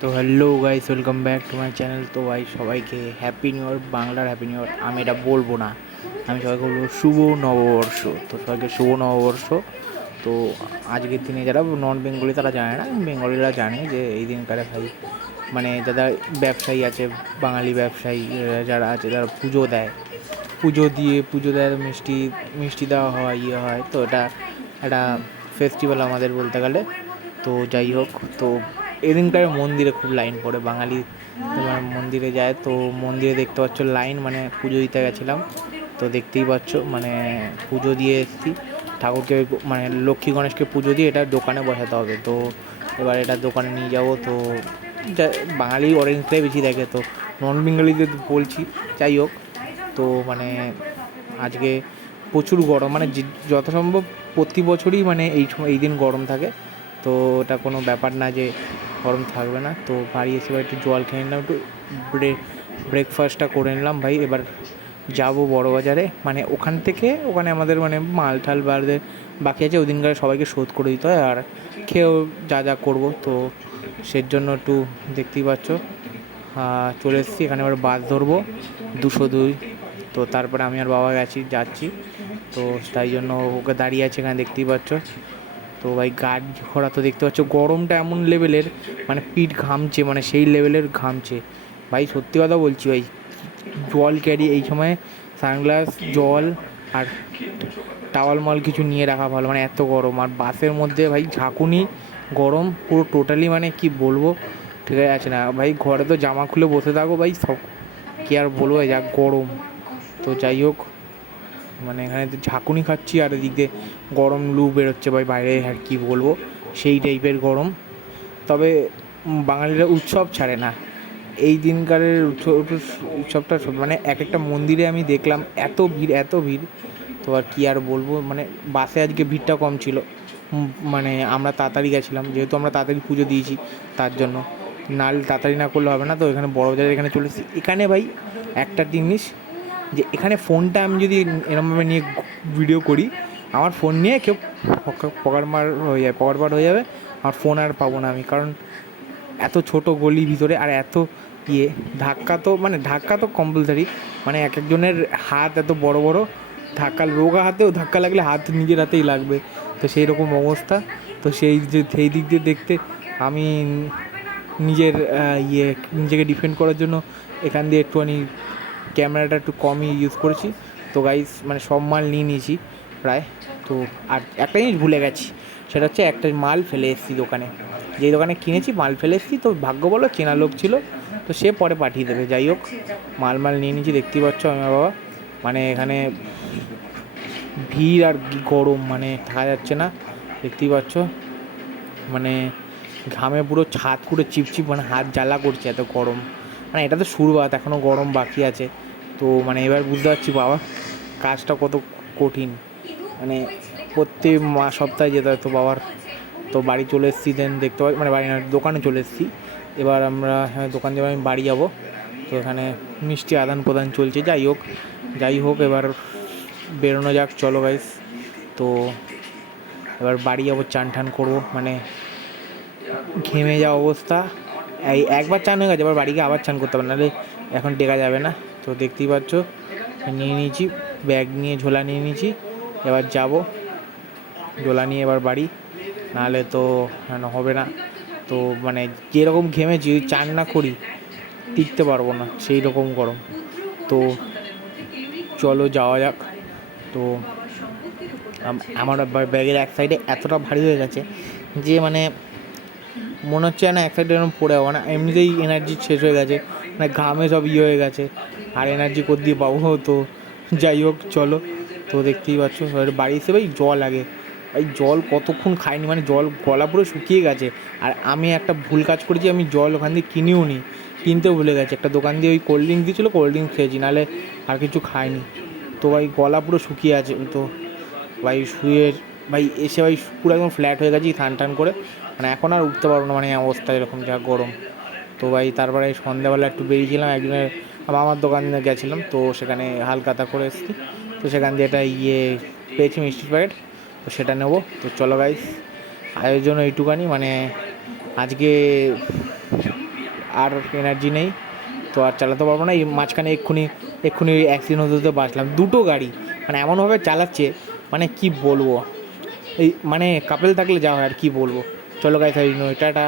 তো hello guys, welcome back to my channel. তো ভাই সবাইকে হ্যাপি নিউ ইয়ার, বাংলার হ্যাপি নিউ ইয়ার। আমি এটা বলবো না, আমি সবাইকে বলবো শুভ নববর্ষ। তো সবাইকে শুভ নববর্ষ। তো আজকের দিনে যারা নন বেঙ্গলি তারা জানে না, বেঙ্গলিরা জানে যে এই দিনকারে ভাই মানে যারা ব্যবসায়ী আছে, বাঙালি ব্যবসায়ী যারা আছে, যারা পুজো দেয়, পুজো দেয়, মিষ্টি মিষ্টি দেওয়া হয়, ইয়ে হয়। তো এটা একটা ফেস্টিভ্যাল আমাদের বলতে গেলে। তো যাই হোক, তো এদিনকার মন্দিরে খুব লাইন পড়ে, বাঙালি তোমার মন্দিরে যায়। তো মন্দিরে দেখতে পাচ্ছ লাইন, মানে পুজো দিতে গেছিলাম। তো দেখতেই পাচ্ছ মানে পুজো দিয়ে এসেছি ঠাকুরকে, মানে লক্ষ্মী গণেশকে পুজো দিয়ে এটা দোকানে বসাতে হবে। তো এবার এটা দোকানে নিয়ে যাবো। তো বাঙালি অরেঞ্জটাই বেশি দেখে, তো নন বেঙ্গলিদের বলছি। যাই হোক, তো মানে আজকে প্রচুর গরম, মানে যত সম্ভব প্রতি বছরই মানে এই সময় এই দিন গরম থাকে। তো ওটা কোনো ব্যাপার না যে গরম থাকবে না। তো বাড়ি এসে একটু জল খেয়ে নিলাম, একটু ব্রেকফাস্টটা করে নিলাম ভাই। এবার যাবো বড়বাজারে, মানে ওখান থেকে ওখানে আমাদের মানে মাল ঠাল বাকি আছে, ওই দিনকার সবাইকে শোধ করে দিতে হয়, আর খেয়েও যা যা করবো। তো সের জন্য একটু দেখতেই পাচ্ছ চলে এসেছি এখানে। এবার বাস ধরবো 202। তো তারপরে আমি আর বাবা যাচ্ছি। তো তাই জন্য ওকে দাঁড়িয়ে আছে এখানে, দেখতেই পাচ্ছ। তো ভাই গাড়ি ঘোড়া তো দেখতে পাচ্ছ, গরমটা এমন লেভেলের, মানে পিঠ ঘামছে, মানে সেই লেভেলের ঘামছে ভাই। সত্যি কথা বলছি ভাই, জল ক্যারি এই সময়, সানগ্লাস, জল আর টাওয়াল মাল কিছু নিয়ে রাখা ভালো, মানে এত গরম। আর বাসের মধ্যে ভাই ঝাঁকুনি গরম পুরো টোটালি, মানে কি বলবো, ঠিক আছে না ভাই। ঘরে তো জামা খুলে বসে থাকো ভাই, সব কি আর বলবো, যা গরম। তো যাই হোক, মানে এখানে তো ঝাঁকুনি খাচ্ছি, আর এদিক দিয়ে গরম লু বেরোচ্ছে ভাই বাইরে, আর কি বলবো, সেই টাইপের গরম। তবে বাঙালিরা উৎসব ছাড়ে না, এই দিনকারের উৎসবটা মানে এক একটা মন্দিরে আমি দেখলাম এত ভিড়, এত ভিড়। তো আর কি আর বলবো, মানে বাসে আজকে ভিড়টা কম ছিল, মানে আমরা তাড়াতাড়ি গেছিলাম, যেহেতু আমরা তাড়াতাড়ি পুজো দিয়েছি তার জন্য। নাহলে তাড়াতাড়ি না করলে হবে না। তো এখানে বড়বাজারে এখানে চলে এসেছি। এখানে ভাই একটা জিনিস, যে এখানে ফোনটা আমি যদি এরমভাবে নিয়ে ভিডিও করি, আমার ফোন নিয়ে কেউ পকেট হয়ে যাবে, আমার ফোন আর পাবো না আমি। কারণ এত ছোট গলি ভিতরে, আর এত ইয়ে, ধাক্কা তো কম্পালসারি, মানে এক একজনের হাত এত বড় বড়, রোগা হাতেও ধাক্কা লাগলে হাত নিজের হাতেই লাগবে। তো সেই রকম অবস্থা। তো সেই দিক দিয়ে দেখতে আমি নিজের নিজেকে ডিফেন্ড করার জন্য এখান দিয়ে একটুখানি ক্যামেরাটা একটু কমই ইউজ করেছি। তো গাইস মানে সব মাল নিয়ে নিয়েছি প্রায়। তো আর একটা জিনিস ভুলে গেছি, সেটা হচ্ছে একটা মাল ফেলে এসেছি দোকানে, যেই দোকানে কিনেছি মাল ফেলে এসেছি। তো ভাগ্য বলো চেনা লোক ছিল, তো সে পরে পাঠিয়ে দেবে। যাই হোক, মাল নিয়ে নিয়েছি, দেখতেই পাচ্ছ আমার বাবা। মানে এখানে ভিড় আর গরম, মানে থাকা যাচ্ছে না, দেখতেই পাচ্ছ। মানে ঘামে পুরো ছাদ পুরো চিপচিপ, মানে হাত জ্বালা করছে, এত গরম। মানে এটা তো শুরুয়াত, এখনও গরম বাকি আছে। তো মানে এবার বুঝতে পারছি বাবা কাজটা কত কঠিন। মানে প্রত্যেক সপ্তাহে যেতে হয় তো বাবার। তো বাড়ি চলে এসেছি, দেন দেখতে পাই, মানে বাড়ি না, দোকানে চলে এসেছি। এবার আমরা দোকান যাবো, আমি বাড়ি যাব। তো এখানে মিষ্টি আদান প্রদান চলছে। যাই হোক এবার বেরোনো যাক, চলো গাইস। তো এবার বাড়ি যাবো, চান টান করবো, মানে ঘেমে যাওয়া অবস্থা। এই একবার চান হয়ে গেছে, এবার বাড়িকে আবার চান করতে হবে, নাহলে এখন টেকা যাবে না। তো দেখতেই পাচ্ছ নিয়ে নিয়েছি, ব্যাগ নিয়ে ঝোলা নিয়ে নিয়েছি। এবার যাব ঝোলা নিয়ে এবার বাড়ি, নাহলে তো হবে না। তো মানে যেরকম ঘেমেছি, যদি চান না করি টিকতে পারবো না, সেই রকম গরম। তো চলো যাওয়া যাক। তো আমার ব্যাগের এক সাইডে এতটা ভারী হয়ে গেছে যে মানে মনে হচ্ছে না এক সাইডে এরকম পড়ে যাবো না, এমনিতেই এনার্জি শেষ হয়ে গেছে, মানে ঘামে সব হয়ে গেছে, আর এনার্জি কোথা দিয়ে পাবো। তো যাই হোক চলো। তো দেখতেই পাচ্ছ বাড়ি এসে ভাই জল আগে, ভাই জল কতক্ষণ খাইনি, মানে জল গলা পুরো শুকিয়ে গেছে। আর আমি একটা ভুল কাজ করেছি, আমি জল ওখান দিয়ে কিনেও নি, কিনতেও ভুলে গেছি। একটা দোকান দিয়ে ওই কোল্ড ড্রিঙ্কস দিয়েছিলো, কোল্ড ড্রিঙ্কস খেয়েছি, নাহলে আর কিছু খাইনি। তো ভাই গলা পুরো শুকিয়ে আছে। তো ভাই ভাই এসে ভাই পুরো একদম ফ্ল্যাট হয়ে গেছি টান করে, মানে এখন আর উঠতে পারবো না, মানে অবস্থা এরকম যা গরম। তো ভাই তারপরে সন্ধ্যাবেলা একটু বেরিয়েছিলাম, একজনের আমার দোকানে গেছিলাম, তো সেখানে হালকাতা করে এসেছি। তো সেখান দিয়ে একটা পেয়েছি মিষ্টির প্যাকেট, তো সেটা নেবো। তো চলো গাইস, আয়োজন এইটুকানি, মানে আজকে আর এনার্জি নেই, তো আর চালাতে পারবো না। এই মাঝখানে এক্ষুনি অ্যাক্সিডেন্ট হতে হতে বাঁচলাম। দুটো গাড়ি মানে এমনভাবে চালাচ্ছে, মানে কি বলবো, এই মানে কাপেল থাকলে যা হয় আর কি বলবো। চলো গাইস, টাটা।